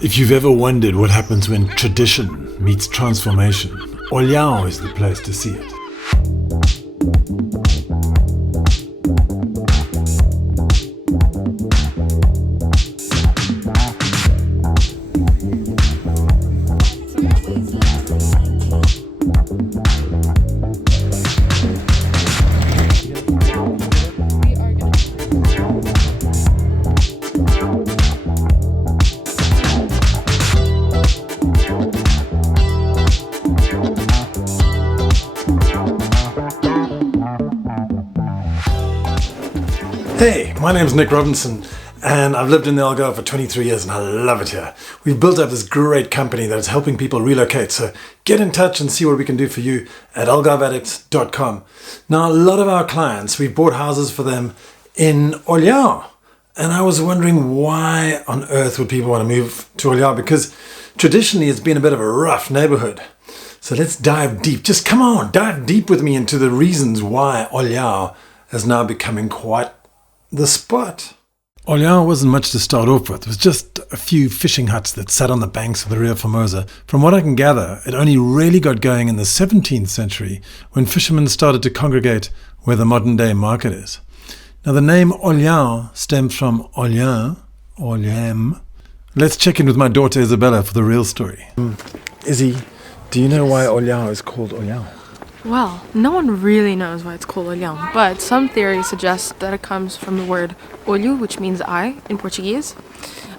If you've ever wondered what happens when tradition meets transformation, Olhão is the place to see it. Hey, my name's Nick Robinson and I've lived in the Algarve for 23 years and I love it here. We've built up this great company that is helping people relocate, so get in touch and see what we can do for you at algarveaddicts.com. Now, a lot of our clients, we've bought houses for them in Olhao, and I was wondering why on earth would people want to move to Olhao, because traditionally it's been a bit of a rough neighborhood. So let's dive deep. Just come on, dive deep with me into the reasons why Olhao is now becoming quite the spot. Olhão wasn't much to start off with. It was just a few fishing huts that sat on the banks of the Ria Formosa. From what I can gather, it only really got going in the 17th century when fishermen started to congregate where the modern day market is. Now the name Olhão stems from Olhão, Olham. Let's check in with my daughter Isabella for the real story. Izzy, do you know why Olhão is called Olhão? Well, no one really knows why it's called Olhão, but some theories suggest that it comes from the word olho, which means eye in Portuguese,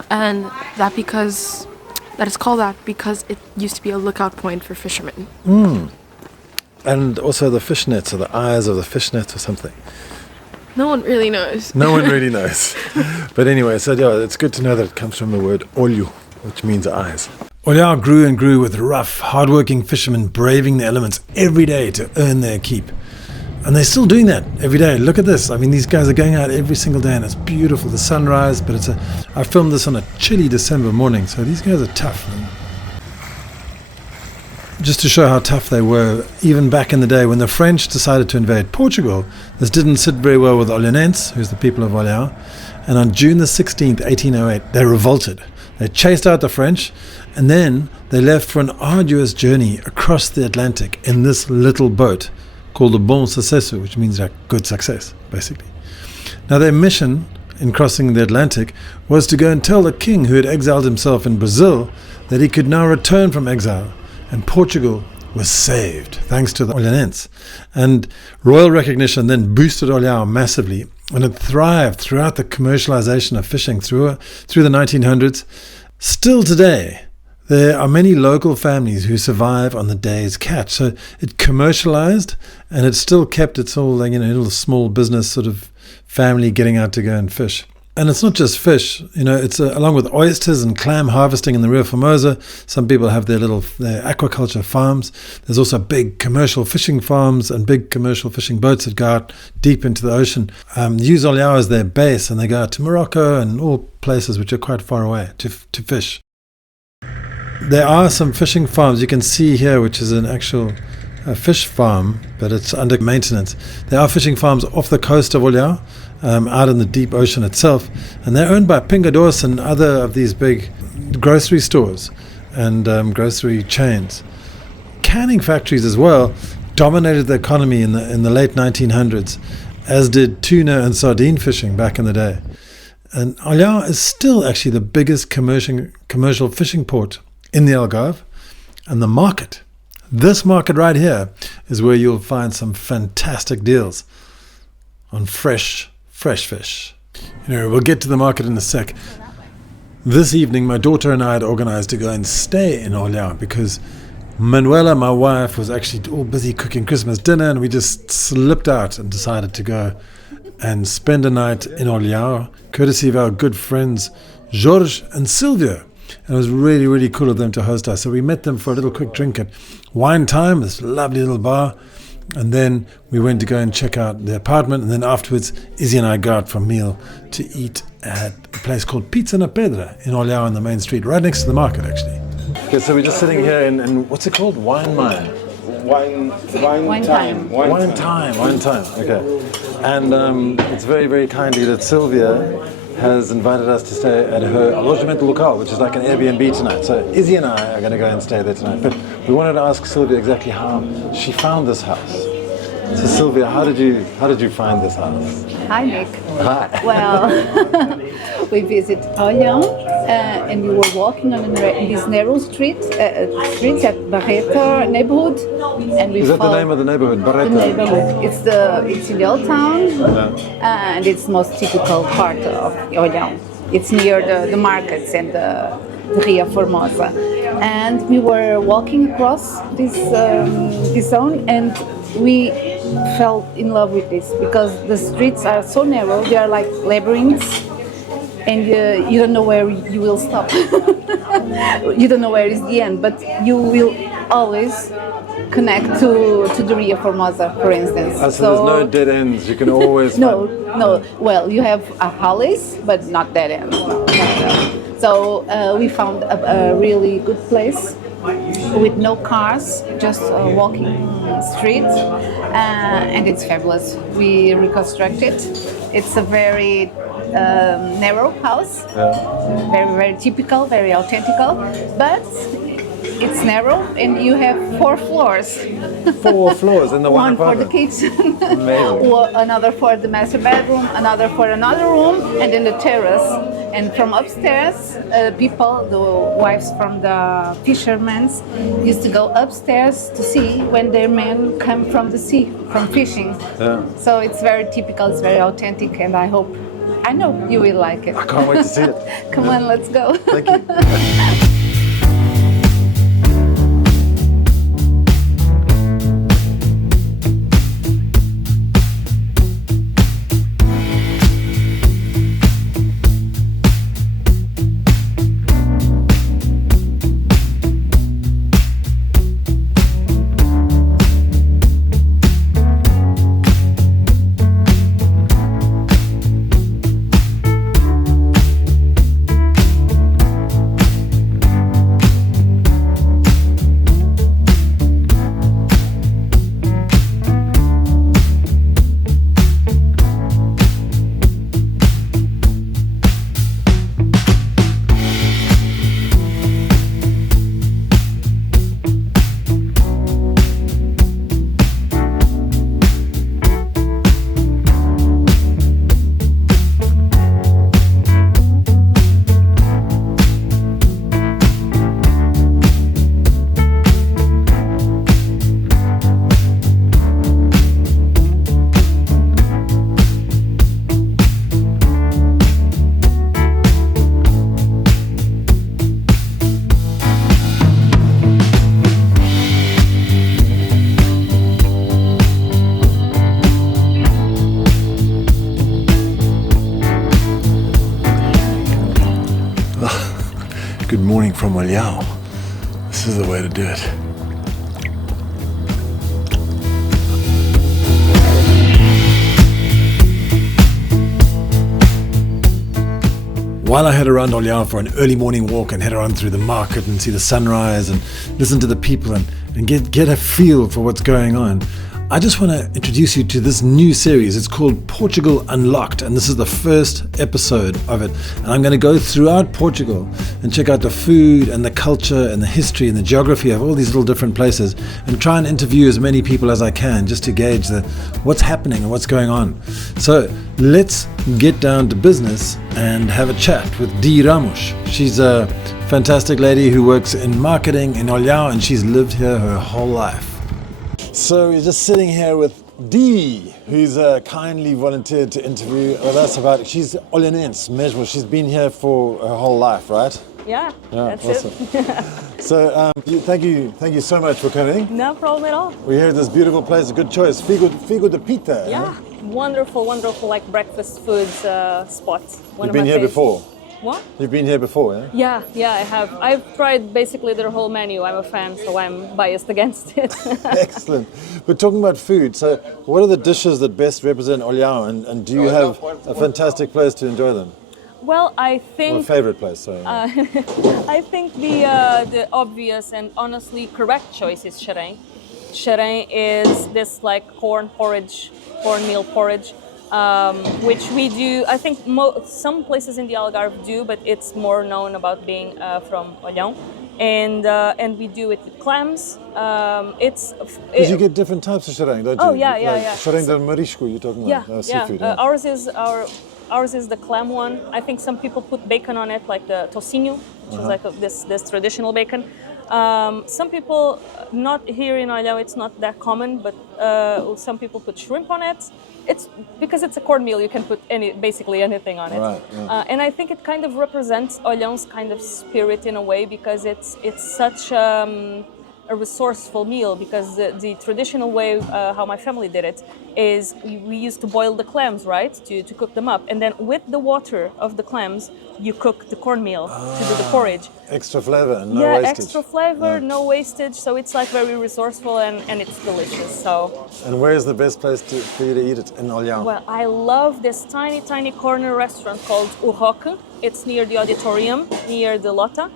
and that it's called that because it used to be a lookout point for fishermen. And also the fish nets, or the eyes of the fish nets or something. No one really knows. No one really knows. But anyway, so yeah, it's good to know that it comes from the word olho, which means eyes. Olhao grew and grew with rough, hardworking fishermen braving the elements every day to earn their keep. And they're still doing that every day. Look at this. I mean, these guys are going out every single day and it's beautiful, the sunrise, but I filmed this on a chilly December morning, so these guys are tough. Just to show how tough they were, even back in the day when the French decided to invade Portugal, this didn't sit very well with the Olhanenses, who's the people of Olhao. And on June the 16th, 1808, they revolted. They chased out the French, and then they left for an arduous journey across the Atlantic in this little boat called the Bon Sucesso, which means like good success, basically. Now their mission in crossing the Atlantic was to go and tell the king, who had exiled himself in Brazil, that he could now return from exile, and Portugal was saved thanks to the Olhanenses. And royal recognition then boosted Olhao massively, and it thrived throughout the commercialization of fishing through the 1900s. Still today, there are many local families who survive on the day's catch. So it commercialized, and it still kept its whole, little small business sort of family getting out to go and fish. And it's not just fish, it's along with oysters and clam harvesting in the Ria Formosa. Some people have their aquaculture farms. There's also big commercial fishing farms and big commercial fishing boats that go out deep into the ocean. Use Olhao as their base, and they go out to Morocco and all places which are quite far away to fish. There are some fishing farms you can see here, which is an actual fish farm, but it's under maintenance. There are fishing farms off the coast of Olhao, out in the deep ocean itself, and they're owned by Pingadores and other of these big grocery stores and grocery chains. Canning factories as well dominated the economy in the late 1900s, as did tuna and sardine fishing back in the day. And Olhao is still actually the biggest commercial fishing port in the Algarve, and the market, this market right here, is where you'll find some fantastic deals on fresh fish. We'll get to the market in a sec. This evening, my daughter and I had organized to go and stay in Olhao because Manuela, my wife, was actually all busy cooking Christmas dinner, and we just slipped out and decided to go and spend a night in Olhao, courtesy of our good friends Jorge and Silvia. And it was really, really cool of them to host us. So we met them for a little quick drink at Wine Time, this lovely little bar. And then we went to go and check out the apartment. And then afterwards, Izzy and I go out for a meal to eat at a place called Pizza na Pedra in Olhao on the main street, right next to the market, actually. Okay, so we're just sitting here in what's it called? Wine Mine. Wine time. Wine time. Okay. And it's very, very kindly that Sylvia has invited us to stay at her alojamento local, which is like an Airbnb tonight. So Izzy and I are going to go and stay there tonight. But we wanted to ask Sylvia exactly how she found this house. So Sylvia, how did you find this house? Hi, Nick. Hi. Well, we visit Olhão, and we were walking on this narrow streets at Barreto neighborhood, and we Is that the found name of the neighborhood? the Barreto? neighborhood. It's in the old town, and it's the most typical part of Olhão. It's near the markets and the Ria Formosa, and we were walking across this zone, and we fell in love with this because the streets are so narrow. They are like labyrinths, and you don't know where you will stop. You don't know where is the end, but you will always connect to the Ria Formosa, for instance. So there's no dead ends. You can always no. Well, you have alleys, but not dead ends. No. So we found a really good place with no cars, just walking street, and it's fabulous. We reconstructed. It's a very narrow house, very, very typical, very authentical, but it's narrow, and you have 4 floors. 4 floors in the one for the apartment. kitchen, Amazing. another for the master bedroom, another for another room, and then the terrace. And from upstairs, people, the wives from the fishermen, used to go upstairs to see when their men come from the sea, from fishing. Yeah. So it's very typical, it's very authentic, and I know you will like it. I can't wait to see it. Come on, let's go. Thank you. Good morning from Olhão. This is the way to do it. While I head around Olhão for an early morning walk and head around through the market and see the sunrise and listen to the people and get a feel for what's going on, I just want to introduce you to this new series. It's called Portugal Unlocked, and this is the first episode of it. And I'm going to go throughout Portugal and check out the food and the culture and the history and the geography of all these little different places and try and interview as many people as I can just to gauge what's happening and what's going on. So let's get down to business and have a chat with Dee Ramos. She's a fantastic lady who works in marketing in Olhão, and she's lived here her whole life. So we're just sitting here with Dee, who's kindly volunteered to interview with us about, she's Olhanense, mesmo. She's been here for her whole life, right? Yeah, that's awesome. it. So thank you so much for coming. No problem at all. We're here at this beautiful place, a good choice, Figo de Pita. Yeah, wonderful, like breakfast food spot. You've been here before? What? You've been here before, yeah? Yeah, I have. I've tried basically their whole menu. I'm a fan, so I'm biased against it. Excellent. But talking about food, so what are the dishes that best represent Olhão, and do you have a fantastic place to enjoy them? Well, I think... Or favorite place, sorry. I think the obvious and honestly correct choice is xerém. Xerém is this like cornmeal porridge. which we do. I think some places in the Algarve do, but it's more known about being from Olhão. And we do it with clams. Because you get different types of charang, don't you? Oh yeah. Charang de marisco, you're talking about seafood. Ours is the clam one. I think some people put bacon on it, like the tocinho, which is like this traditional bacon. Some people, not here in Olhão, it's not that common, but some people put shrimp on it. It's because it's a cornmeal, you can put basically anything on it. Right. And I think it kind of represents Olhão's kind of spirit in a way, because it's such a resourceful meal, because the traditional way how my family did it is we used to boil the clams, right, to cook them up, and then with the water of the clams you cook the cornmeal to do the porridge. Extra flavor and no wastage. Extra flavor, no wastage, so it's like very resourceful and it's delicious. So. And where is the best place for you to eat it in Olhão? Well, I love this tiny corner restaurant called Urroque. It's near the auditorium, near the Lota.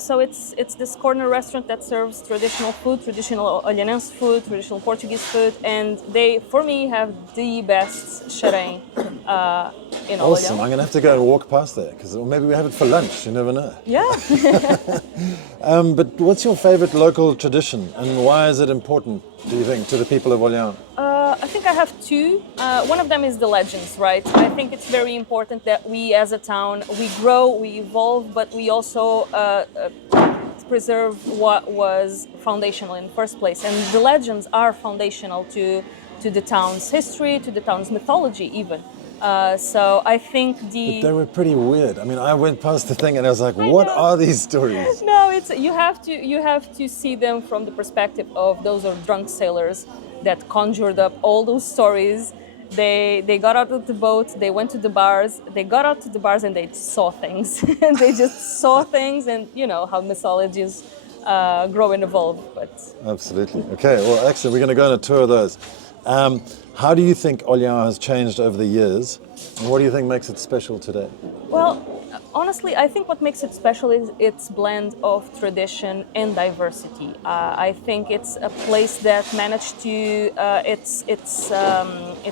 So it's this corner restaurant that serves traditional food, traditional Olhanense food, traditional Portuguese food, and they, for me, have the best charang in Olhão. Awesome! I'm gonna have to go and walk past there, or maybe we have it for lunch. You never know. Yeah. But what's your favorite local tradition, and why is it important, do you think, to the people of Olhão? I think I have two. One of them is the legends, right? I think it's very important that we as a town, we grow, we evolve, but we also preserve what was foundational in the first place. And the legends are foundational to the town's history, to the town's mythology even. So I think But they were pretty weird. I mean, I went past the thing and I was like, what are these stories? No, you have to see them from the perspective of those are drunk sailors that conjured up all those stories. They got out of the boat, they went to the bars, and they saw things. And they just saw things, and you know how mythologies grow and evolve. But Absolutely. Okay, well, actually, we're going to go on a tour of those. How do you think Olhão has changed over the years, and what do you think makes it special today? Well, honestly, I think what makes it special is its blend of tradition and diversity. I think it's a place that managed to its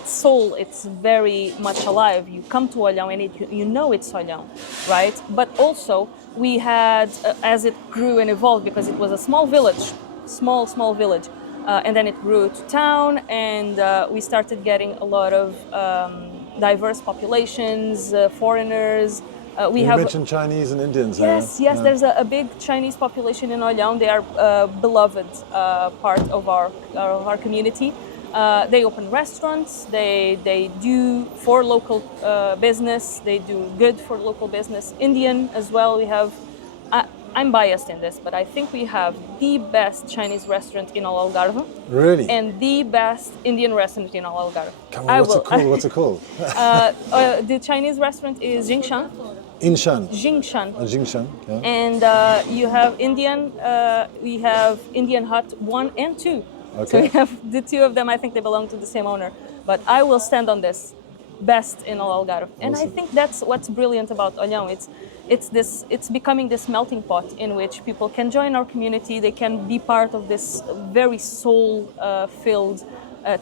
soul. It's very much alive. You come to Olhão and you know it's Olhão, right? But also we had, as it grew and evolved, because it was a small village, small village. And then it grew to town, and we started getting a lot of diverse populations, foreigners. You mentioned Chinese and Indians. Yes, Yeah. there's a big Chinese population in Olhão. They are a beloved part of our community. They open restaurants, they do for local business, they do good for local business. Indian as well, we have... I'm biased in this, but I think we have the best Chinese restaurant in all Algarve. Really? And the best Indian restaurant in all Algarve. Come on, what's it called? The Chinese restaurant is Jingshan. Inshan. Jingshan. Jingshan, yeah. And you have Indian, we have Indian Hut 1 and 2. Okay. So we have the two of them, I think they belong to the same owner. But I will stand on this, best in all Algarve. And I think that's what's brilliant about Olhão. It's becoming this melting pot in which people can join our community, they can be part of this very soul-filled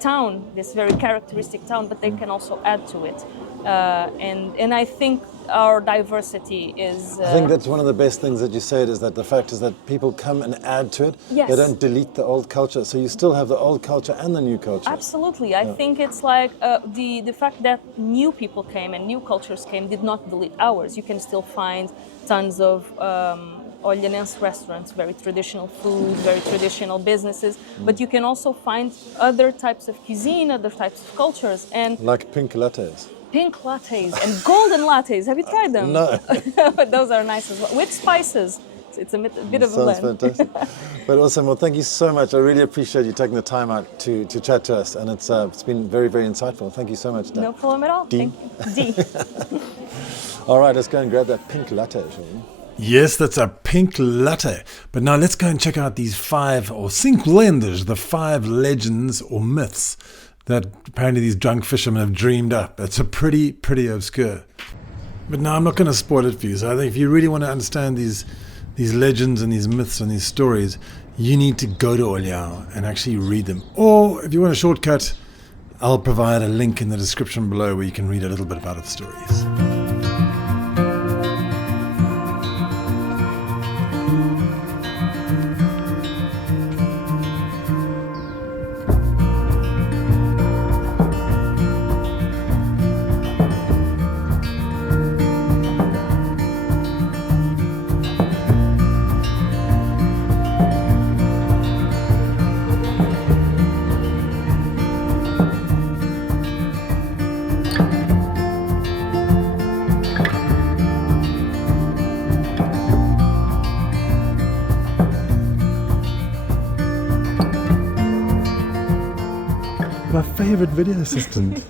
town, this very characteristic town, but they can also add to it. And I think our diversity is... I think that's one of the best things that you said, is that the fact is that people come and add to it. Yes. They don't delete the old culture, so you still have the old culture and the new culture. Absolutely. I think it's like the fact that new people came and new cultures came did not delete ours. You can still find tons of Olhanense restaurants, very traditional food, very traditional businesses, but you can also find other types of cuisine, other types of cultures. And like pink lattes. Pink lattes and golden lattes. Have you tried them? No. But those are nice as well. With spices. It's a bit of a blend. Sounds fantastic. But awesome. Well, thank you so much. I really appreciate you taking the time out to chat to us. And it's been very, very insightful. Thank you so much, Dan. No problem at all. Dee. Thank you. Dee. All right, let's go and grab that pink latte, shall we? Yes, that's a pink latte. But now let's go and check out these 5 or 5 lendas, the 5 legends or myths that apparently these drunk fishermen have dreamed up. It's a pretty obscure. But now I'm not going to spoil it for you. So I think if you really want to understand these legends and these myths and these stories, you need to go to Olhão and actually read them. Or if you want a shortcut, I'll provide a link in the description below where you can read a little bit about the stories. My favorite video assistant.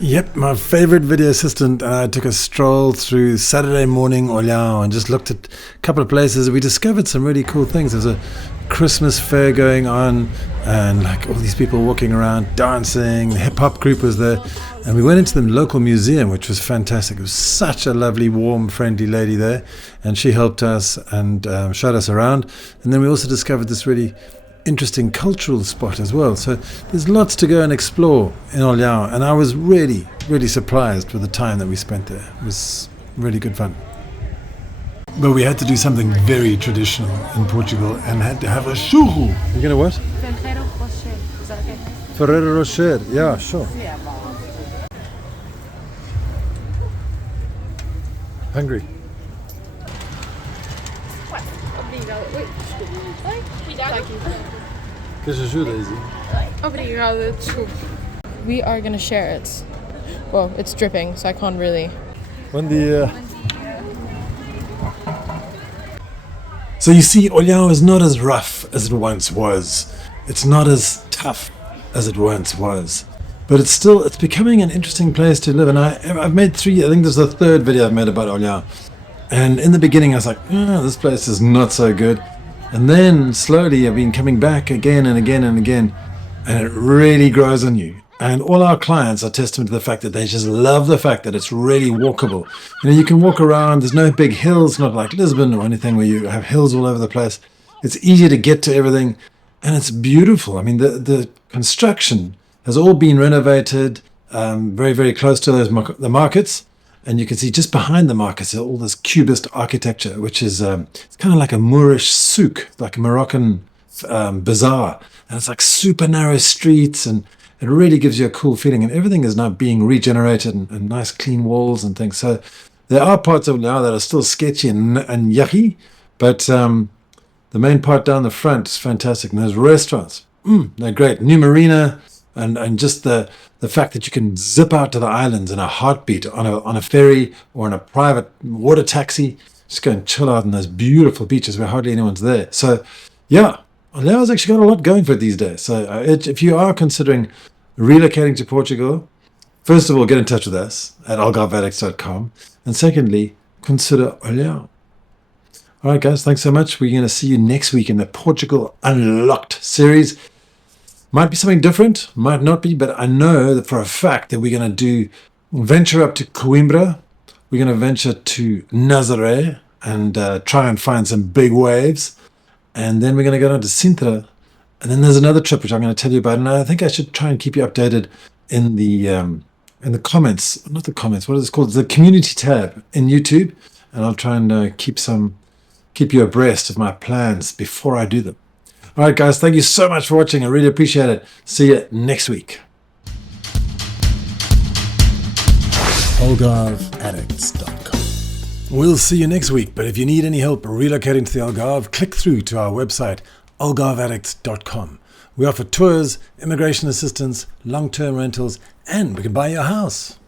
Yep, my favorite video assistant. I took a stroll through Saturday morning Olhão and just looked at a couple of places. We discovered some really cool things. There's a Christmas fair going on and like all these people walking around dancing. The hip hop group was there. And we went into the local museum, which was fantastic. It was such a lovely, warm, friendly lady there. And she helped us and showed us around. And then we also discovered this really interesting cultural spot as well. So there's lots to go and explore in Olhão, and I was really, really surprised with the time that we spent there. It was really good fun. But we had to do something very traditional in Portugal and had to have a churro. You're gonna what? Ferrero Rocher. Is that okay? Ferrero Rocher. Yeah, sure. Hungry. Obrigada, desculpe. We are gonna share it. Well, it's dripping, so I can't really. Bom dia. So you see, Olhão is not as rough as it once was. It's not as tough as it once was. But it's becoming an interesting place to live. And I've made I think this is the third video I've made about Olhão. And in the beginning I was like, this place is not so good. And then slowly I've been coming back again and again and again, and it really grows on you. And all our clients are testament to the fact that they just love the fact that it's really walkable. You know, you can walk around, there's no big hills, not like Lisbon or anything where you have hills all over the place. It's easy to get to everything, and it's beautiful. I mean, the construction has all been renovated, very, very close to the markets. And you can see just behind the markets all this cubist architecture, which is it's kind of like a Moorish souk, like a Moroccan bazaar. And it's like super narrow streets, and it really gives you a cool feeling. And everything is now being regenerated and nice clean walls and things. So there are parts of now that are still sketchy and yucky, but the main part down the front is fantastic. And there's restaurants. They're great. New marina. And just the fact that you can zip out to the islands in a heartbeat on a ferry or in a private water taxi, just go and chill out on those beautiful beaches where hardly anyone's there. So, yeah, Olhao's actually got a lot going for it these days. So if you are considering relocating to Portugal, first of all, get in touch with us at algarveaddicts.com. And secondly, consider Olhão. All right, guys, thanks so much. We're going to see you next week in the Portugal Unlocked series. Might be something different, might not be, but I know that for a fact that we're going to venture up to Coimbra, we're going to venture to Nazaré and try and find some big waves, and then we're going to go down to Sintra, and then there's another trip which I'm going to tell you about, and I think I should try and keep you updated in the comments, not the comments, what is it called, the community tab in YouTube, and I'll try and keep you abreast of my plans before I do them. All right, guys, thank you so much for watching. I really appreciate it. See you next week. algarveaddicts.com. We'll see you next week, but if you need any help relocating to the Algarve, click through to our website, algarveaddicts.com. We offer tours, immigration assistance, long-term rentals, and we can buy you a house.